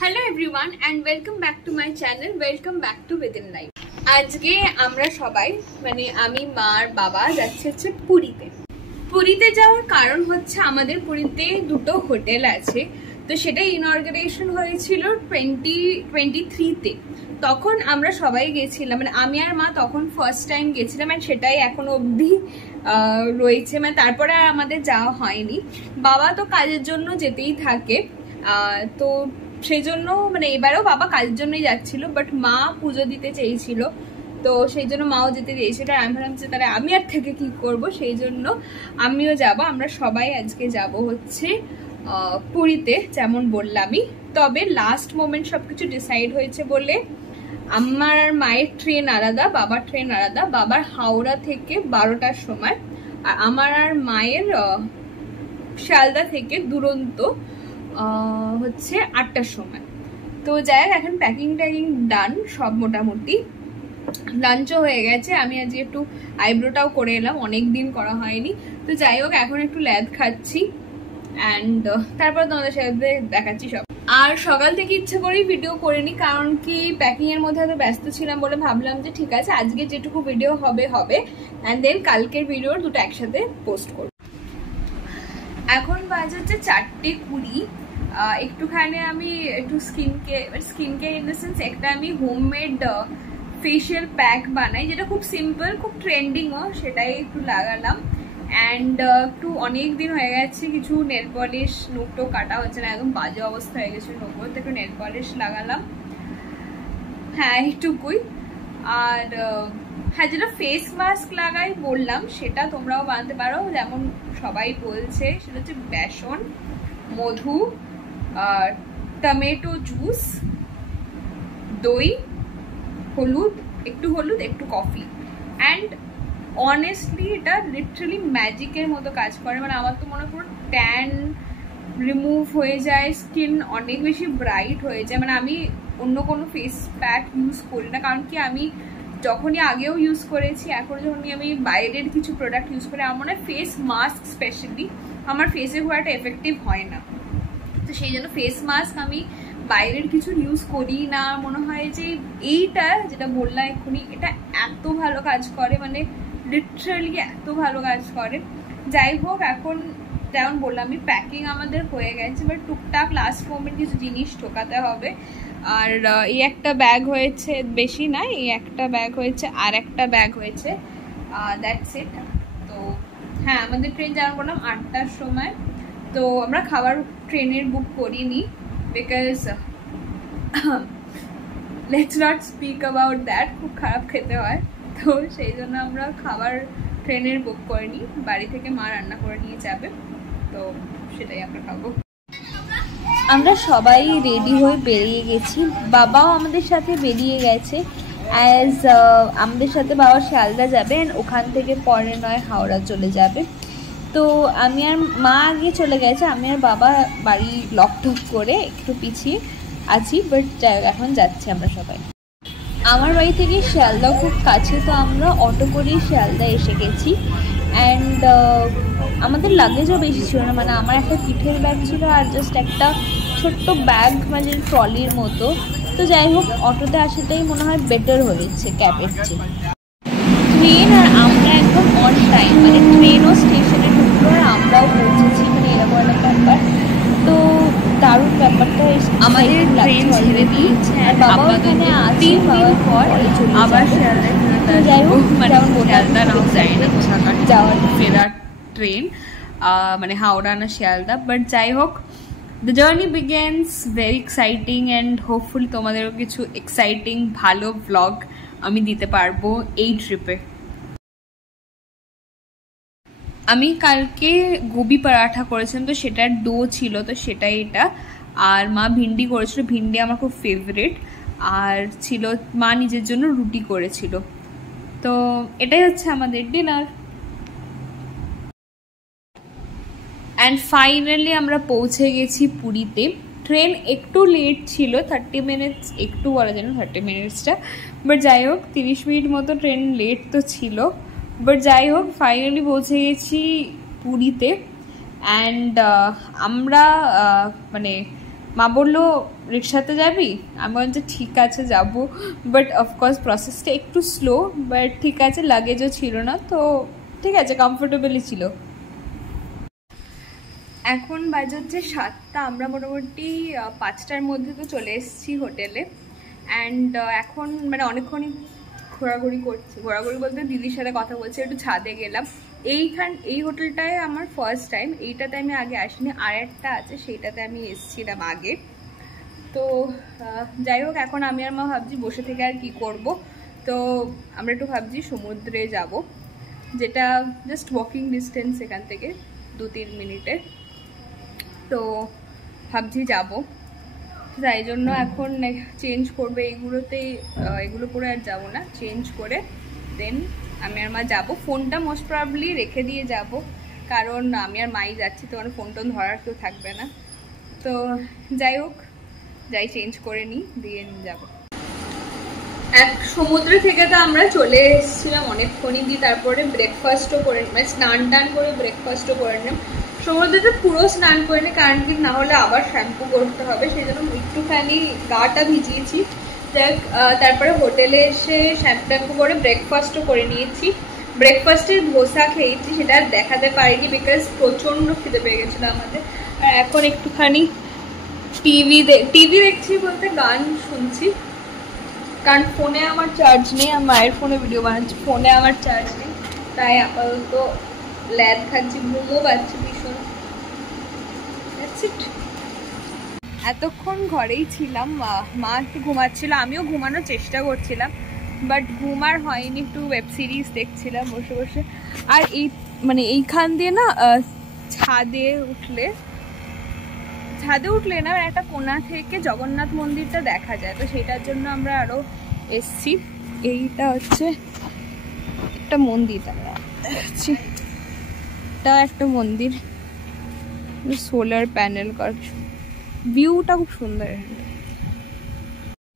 Hello everyone and welcome back to my channel, welcome back to within life. আজকে আমরা সবাই মানে আমি, মা আর বাবা যাচ্ছে পুরীতে। পুরীতে যাওয়ার কারণ হচ্ছে আমাদের পুরীতে দুটো হোটেল আছে, তো সেটা ইনঅর্গানাইজেশন হয়েছিল 2023-তে। তখন আমরা সবাই গেছিলাম, মানে আমি আর মা তখন ফার্স্ট টাইম গেছিলাম, আর সেটাই এখনো অবধি রয়েছে, মানে তারপরে আর আমাদের যাওয়া হয়নি। বাবা তো কাজের জন্য যেতেই থাকে, তো সেই জন্য মানে এবারেও বাবা কাজের জন্যই যাচ্ছিল, বাট মা পুজো দিতে চেয়েছিল, তো সেই জন্য মাও যেতে চেয়েছিল। আর আমি ভাবলাম যে তাহলে আমি আর থেকে কি করব, সেই জন্য আমিও যাব। আমরা সবাই আজকে যাব হচ্ছে পুরীতে, যেমন বললামই। তবে লাস্ট মোমেন্ট সবকিছু ডিসাইড হয়েছে বলে আমার মায়ের ট্রেন আলাদা, বাবার ট্রেন আলাদা। বাবার হাওড়া থেকে 12টার সময়, আর আমার আর মায়ের শিয়ালদা থেকে দুরন্ত হচ্ছে 8টার সময়। তো যাই হোক, এখন প্যাকিং ডান সব মোটামুটি। লাঞ্চও হয়ে গেছে, আমি আজকে একটু আইব্রোটাও করে এলাম, অনেক দিন করা হয়নি। তো যাই হোক, এখন একটু ল্যাদ খাচ্ছি অ্যান্ড তারপর তোমাদের সাথে দেখাচ্ছি সব। আর সকাল থেকে ইচ্ছে করেই ভিডিও করিনি, কারণ কি প্যাকিং এর মধ্যে এত ব্যস্ত ছিলাম বলে ভাবলাম যে ঠিক আছে আজকে যেটুকু ভিডিও হবে অ্যান্ড দেন কালকের ভিডিওর দুটো একসাথে পোস্ট করব। এখন বাজে হচ্ছে 4:20। একটুখানি আমি একটু skin care in the sense একটা আমি হোমমেড ফেশিয়াল প্যাক বানাই, যেটা খুব সিম্পল, খুব ট্রেন্ডিংও, সেটাই একটু লাগালাম। অ্যান্ড একটু অনেক দিন হয়ে গেছে কিছু নেল পলিশ, নোকটো কাটা হচ্ছে না, একদম বাজে অবস্থা হয়ে গেছে নোকটো, একটু নেল পলিশ লাগালাম, হ্যাঁ এইটুকুই। আর হ্যাঁ, যেটা ফেস মাস্ক লাগাই বললাম সেটা তোমরাও বানাতে পারো, যেমন সবাই বলছে, সেটা হচ্ছে বেসন, মধু, টমেটো জুস, দই, হলুদ, একটু কফি। অ্যান্ড অনেস্টলি এটা লিটারালি ম্যাজিকের মতো কাজ করে, মানে আমার তো মনে হয় পুরো ট্যান রিমুভ হয়ে যায়, স্কিন অনেক বেশি ব্রাইট হয়ে যায়। মানে আমি অন্য কোনো ফেস প্যাক ইউজ করি না, কারণ কি আমি যখনই আগেও ইউজ করেছি, এখন যখনই আমি বাইরের কিছু প্রোডাক্ট ইউজ করি, আমার মনে হয় ফেস মাস্ক স্পেশালি আমার ফেসে খুব একটা এফেক্টিভ হয় না। তো সেই জন্য ফেস মাস্ক আমি বাইরের কিছু ইউজ করি না। মনে হয় যে এইটা যেটা বললাম এক্ষুনি, এটা এত ভালো কাজ করে, মানে লিটারালি এত ভালো কাজ করে। যাই হোক, এখন যেমন বললাম আমি প্যাকিং আমাদের হয়ে গেছে, বাট টুকটাক লাস্ট মোমেন্ট কিছু জিনিস ঢোকাতে হবে। আর এই একটা ব্যাগ হয়েছে, বেশি না, এই একটা ব্যাগ হয়েছে, আর একটা ব্যাগ হয়েছে, দ্যাটস ইট। তো হ্যাঁ, আমাদের ট্রেন যেমন বললাম 8টার সময়। তো আমরা খাবার ট্রেনের বুক করিনি, because let's not speak about that, খুব খারাপ খেতে হয়, তো সেই জন্য আমরা খাবার ট্রেনের বুক করিনি, বাড়ি থেকে মা রান্না করে নিয়ে যাবে, তো সেটাই আমরা খাবো। আমরা সবাই রেডি হয়ে বেরিয়ে গেছি, বাবাও আমাদের সাথে বেরিয়ে গেছে, অ্যাজ আমাদের সাথে বাবা শিয়ালদা যাবে, অ্যান্ড ওখান থেকে পরে নয় হাওড়া চলে যাবে। তো আমি আর মা আগে চলে গেছে, আমি আর বাবা বাড়ি লকটক করে একটু পিছিয়ে আছি, বাট এখন যাচ্ছি আমরা সবাই। আমার বাড়ি থেকে শিয়ালদা খুব কাছে, তো আমরা অটো করেই শিয়ালদা এসে গেছি। অ্যান্ড আমাদের লাগেজও বেশি ছিল না, মানে আমার একটা পিঠের ব্যাগ ছিল আর জাস্ট একটা ছোট্ট ব্যাগ, মানে ট্রলির মতো। তো যাই হোক, অটোতে আসাটাই মনে হয় বেটার হয়েছে ক্যাবের চেয়ে। ট্রেন আর আমরা একদম অন টাইম, মানে ট্রেনও স্টেশনে ঢুকলো আর আমরাও পৌঁছেছি, মানে এরকম একটা ব্যাপার। তো দারুণ ব্যাপারটা, আমাদের ট্রেন ছেড়ে দিয়েছে আর বাবাও এখানে আছে, বাবা পর আবার শিয়ালদায়। যাই হোক, যেমন শিয়ালদা নাও যাই না, কোথাকার যাওয়ার ফেরার ট্রেন, মানে হাওড়া না শিয়ালদা, বাট যাই হোক, the journey begins very exciting, and hopefully তোমাদেরও কিছু এক্সাইটিং ভালো ভ্লগ আমি দিতে পারবো এই ট্রিপে। আমি কালকে গোবি পরাঠা করেছিলাম, তো সেটার ডো ছিল, তো সেটাই এটা। আর মা ভিন্ডি করেছিল, ভিন্ডি আমার খুব ফেভারিট। আর ছিল মা নিজের জন্য রুটি করেছিল। তো এটাই হচ্ছে আমাদের ডিনার। অ্যান্ড ফাইনালি আমরা পৌঁছে গেছি পুরীতে। ট্রেন একটু লেট ছিল, 30 মিনিটস, একটু বলা যায় না 30 মিনিটসটা, বাট যাই হোক 30 মিনিট মতো ট্রেন লেট তো ছিল, বাট যাই হোক ফাইনালি পৌঁছে গেছি পুরীতে। অ্যান্ড আমরা মানে মা বললো রিক্সাতে যাবি, আমি বললাম যে ঠিক আছে যাবো, বাট অফকোর্স প্রসেসটা একটু স্লো, বাট ঠিক আছে, লাগেজও ছিল না, তো ঠিক আছে, কমফোর্টেবলই ছিল। এখন বাজে হচ্ছে 7টা, আমরা মোটামুটি 5টার মধ্যে তো চলে এসেছি হোটেলে। অ্যান্ড এখন মানে অনেকক্ষণই ঘোরাঘুরি করছি, ঘোরাঘুরি বলতে দিদির সাথে কথা বলছি, একটু ছাদে গেলাম। এই হোটেলটায় আমার ফার্স্ট টাইম, এইটাতে আমি আগে আসিনি, আর একটা আছে সেইটাতে আমি এসেছিলাম আগে। তো যাই হোক, এখন আমি আর মা ভাবছি বসে থেকে আর কি করব, তো আমরা একটু ভাবছি সমুদ্রে যাব, যেটা জাস্ট ওয়াকিং ডিস্টেন্স এখান থেকে 2-3 মিনিটের। তো ভাবছি যাব, তাই জন্য এখন চেঞ্জ করবে এইগুলোতেই, এগুলো করে আর যাবো না, চেঞ্জ করে দেন আমি আর মা যাবো। ফোনটা মোস্ট প্রবাবলি রেখে দিয়ে যাব, কারণ আমি আর মাই যাচ্ছি, তো মানে ফোন টোন ধরার কেউ থাকবে না। তো যাই হোক, যাই চেঞ্জ করে নিই, দিয়ে যাব। সমুদ্র থেকে তো আমরা চলে এসেছিলাম অনেকক্ষণই, দিয়ে তারপরে ব্রেকফাস্টও করে, মানে স্নান টান করে ব্রেকফাস্টও করে নিলাম। সমুদ্রতে পুরো স্নান করে নিই, কারণ কি না হলে আবার শ্যাম্পু করতে হবে, সেই জন্য একটুখানি গাটা ভিজিয়েছি। তারপরে হোটেলে এসে শ্যাম্পু করে ব্রেকফাস্টও করে নিয়েছি। ব্রেকফাস্টের ধোসা খেয়েছি, সেটা আর দেখাতে পারিনি বিকজ প্রচণ্ড খিদে পেয়ে গেছিলো আমাদের। আর এখন একটুখানি টিভি দেখছি বলতে গান শুনছি, কারণ ফোনে আমার চার্জ নেই, আমার মায়ের ফোনে ভিডিও বানাচ্ছি, ফোনে আমার চার্জ নেই, তাই আপাতত ল্যাদ খাচ্ছি, ঘুমও পাচ্ছি ভীষণ। এতক্ষণ ঘরেই ছিলাম, মা একটু ঘুমাচ্ছিল, আমিও ঘুমানোর চেষ্টা করছিলাম, বাট ঘুম আর হয়নি, একটু ওয়েব সিরিজ দেখছিলাম বসে বসে। আর এই মানে এইখান দিয়ে না ছাদে উঠলে না একটা কোণা থেকে জগন্নাথ মন্দিরটা দেখা যায়, তো সেটার জন্য আমরা আরো এসছি। এইটা হচ্ছে একটা মন্দির, দেখাচ্ছি, এটা একটা মন্দির, সোলার প্যানেল কর, ভিউটা খুব সুন্দর।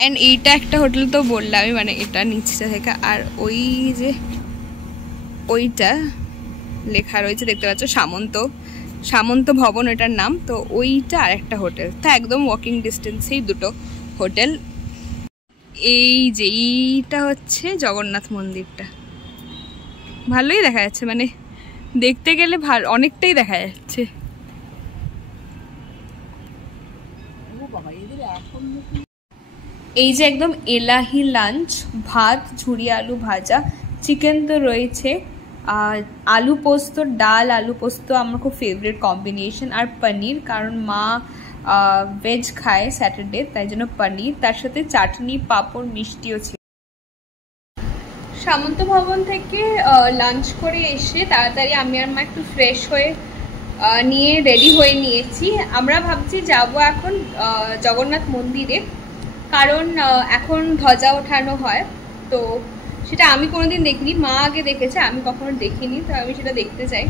অ্যান্ড এইটা একটা হোটেল তো বললাম আমি, মানে এটা নিচটা থেকে, আর ওই যে ওইটা লেখা রয়েছে দেখতে পাচ্ছ সামন্ত ভবন এটার নাম, তো ওইটা আর একটা হোটেল, তো একদম ওয়াকিং ডিস্টেন্সেই দুটো হোটেল। এই যে এইটা হচ্ছে জগন্নাথ মন্দিরটা, ভালোই দেখা যাচ্ছে, মানে দেখতে গেলে ভালো অনেকটাই দেখা যাচ্ছে। এই যে একদম এলাহি লাঞ্চ, ভাত, ঝুরি আলু ভাজা, চিকেন তো রয়েছে, আর আলু পোস্ত, ডাল আলু পোস্ত আমার খুব ফেভারিট কম্বিনেশন, আর পনির, কারণ মা ভেজ খায় স্যাটারডে, তাই জন্য পনির, তার সাথে চাটনি, পাঁপড়, মিষ্টিও ছিল। সামন্ত ভবন থেকে লাঞ্চ করে এসে তাড়াতাড়ি আমি আর মা একটু ফ্রেশ হয়ে নিয়ে রেডি হয়ে নিয়েছি। আমরা ভাবছি যাব এখন জগন্নাথ মন্দিরে, কারণ এখন ধ্বজা ওঠানো হয়, তো সেটা আমি কোনোদিন দেখিনি, মা আগে দেখেছে, আমি কখনো দেখিনি, তো আমি সেটা দেখতে চাই,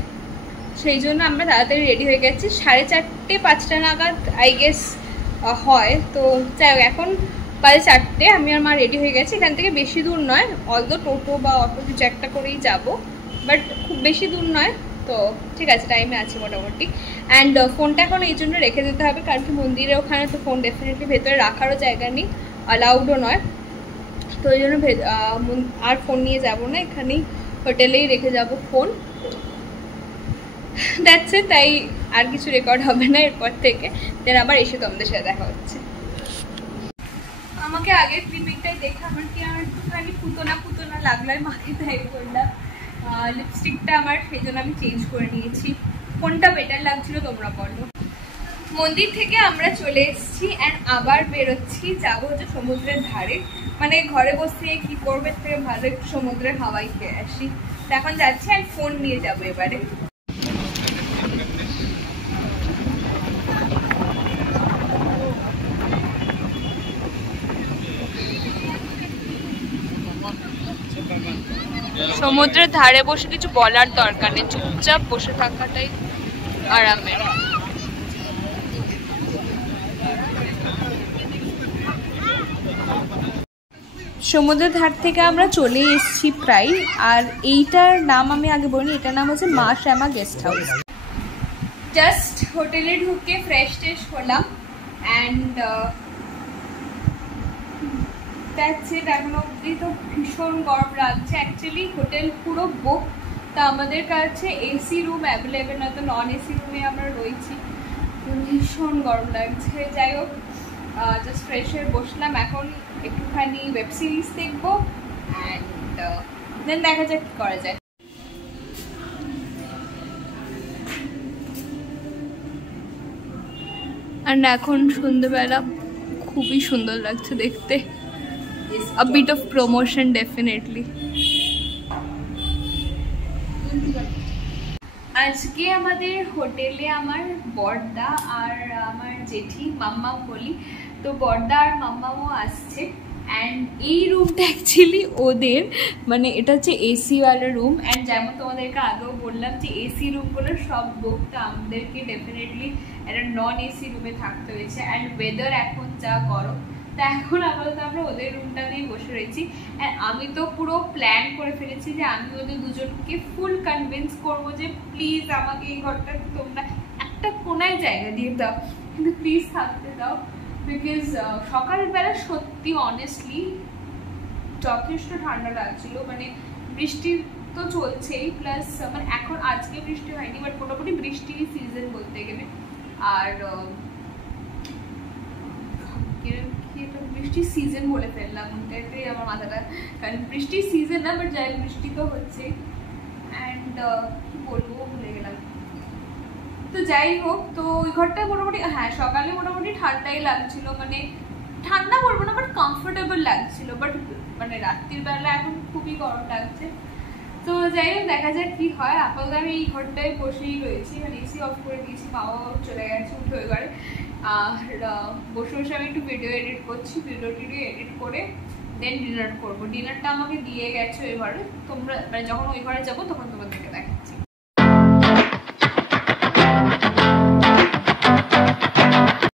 সেই জন্য আমরা তাড়াতাড়ি রেডি হয়ে গেছি। 4:30-5টা নাগাদ আই গেস হয়, তো যাই হোক এখন বাজে 4টে, আমি আর মা রেডি হয়ে গেছি। এখান থেকে বেশি দূর নয়, অলদো টোটো বা অটো কিছু একটা করেই যাব, বাট খুব বেশি দূর নয়, তো ঠিক আছে, টাইমে আছি মোটামুটি। অ্যান্ড ফোনটা এখন এই জন্য রেখে দিতে হবে, কারণ কি মন্দিরে ওখানে তো ফোন ডেফিনেটলি ভেতরে রাখারও জায়গা নেই, অ্যালাউডও নয়, তো ওই জন্য আর ফোন নিয়ে যাব না, এখানেই হোটেলেই রেখে যাব ফোন, দ্যাটস ইট। তাই আর কিছু রেকর্ড হবে না এরপর থেকে, দেন আবার এসে তোমাদের সাথে দেখা হচ্ছে। আমাকে আগের ক্লিপিংটাই দেখে আমার একটুখানি পুতনা লাগলো, মাকে তাই করলাম, লিপস্টিকটা আমার সেই জন্য আমি চেঞ্জ করে নিয়েছি। কোনটা বেটার লাগছিল তোমরা বলো। মন্দির থেকে আমরা চলে এসেছি অ্যান্ড আবার বেরোচ্ছি, যাবো হচ্ছে সমুদ্রের ধারে, মানে ঘরে বসে কি করবে থেকে ভালো একটু সমুদ্রের হাওয়াই খেয়ে আসি, তো এখন যাচ্ছি আর ফোন নিয়ে যাবো এবারে। সমুদ্রের ধারে বসে কিছু বলার দরকার নেই, চুপচাপ বসে থাকাটাই আরামের। সমুদ্রের ধার থেকে আমরা চলে এসেছি প্রায়, আর এইটার নাম আমি আগে বলিনি, এটার নাম হচ্ছে মা শ্যামা গেস্ট হাউস। জাস্ট হোটেলে ঢুকে ফ্রেশ ট্রেশ হলাম অ্যান্ড দ্যাটস ইট। এখন অবধি তো ভীষণ গরম লাগছে। অ্যাকচুয়ালি হোটেল পুরো বুক, তা আমাদের কাছে এসি রুম অ্যাভেলেবেল না, তো নন এসি রুমে আমরা রয়েছি। ভীষণ গরম লাগছে। যাই হোক, জাস্ট ফ্রেশ হয়ে বসলাম। এখন একটুখানি ওয়েব সিরিজ দেখবো অ্যান্ড দেন দেখা যাক কী করা যায়। অ্যান্ড এখন সন্ধ্যেবেলা খুবই সুন্দর লাগছে দেখতে। A bit of promotion definitely. আজকে আমাদের হোটেলে আমার বড়দা আর আমার জেঠি মাম্মা বলি, তো বড়দা আর মাম্মাও আসছে। অ্যান্ড এই রুমটা অ্যাকচুয়ালি ওদের, মানে এটা হচ্ছে এসিওয়ালা রুম। অ্যান্ড যেমন তোমাদেরকে আগেও বললাম যে এসি রুমগুলো সব বুক, তো আমাদেরকে ডেফিনেটলি একটা নন এসি রুমে থাকতে হয়েছে। অ্যান্ড ওয়েদার এখন যা গরম, তা এখন আপাতত আমরা ওদের রুমটাতেই বসে রয়েছি। অ্যান্ড আমি তো পুরো প্ল্যান করে ফেলেছি যে আমি ওদের দুজনকে ফুল কনভিন্স করবো যে প্লিজ আমাকে এই ঘরটা তোমরা একটা কোনায় জায়গা দিয়ে দাও, কিন্তু প্লিজ থাকতে দাও। বিকজ সকালবেলা সত্যি অনেস্টলি যথেষ্ট ঠান্ডা লাগছিল। মানে বৃষ্টি তো চলছেই, প্লাস মানে এখন আজকে বৃষ্টি হয়নি, বাট মোটামুটি বৃষ্টির সিজন বলতে গেলে। আর বৃষ্টির সিজন বলে ফেললাম, ওটাতেই আমার মাথাটা, কারণ বৃষ্টির সিজন না, বাট যাই বৃষ্টি তো হচ্ছে। অ্যান্ড কি বলবো ভুলে গেলাম। তো যাই হোক, তো ওই ঘরটা মোটামুটি, হ্যাঁ সকালে মোটামুটি ঠান্ডাই লাগছিল, মানে ঠান্ডা বলবো না, বাট কমফোর্টেবল লাগছিল। বাট মানে রাত্রির বেলা এখন খুবই গরম লাগছে। তো যাই হোক, দেখা যাক কি হয়। আপাতত আমি এই ঘরটায় বসেই রয়েছি, মানে এসি অফ করে দিয়েছি, বাবাও চলে গেছে উঠে ওই ঘরে। আর বসে বসে আমি একটু ভিডিও এডিট করছি, ভিডিও এডিট করে দেন ডিনার করবো। ডিনারটা আমাকে দিয়ে গেছে ওই ঘরে, তোমরা মানে যখন ওই ঘরে যাবো তখন তোমাদেরকে দেখাচ্ছি।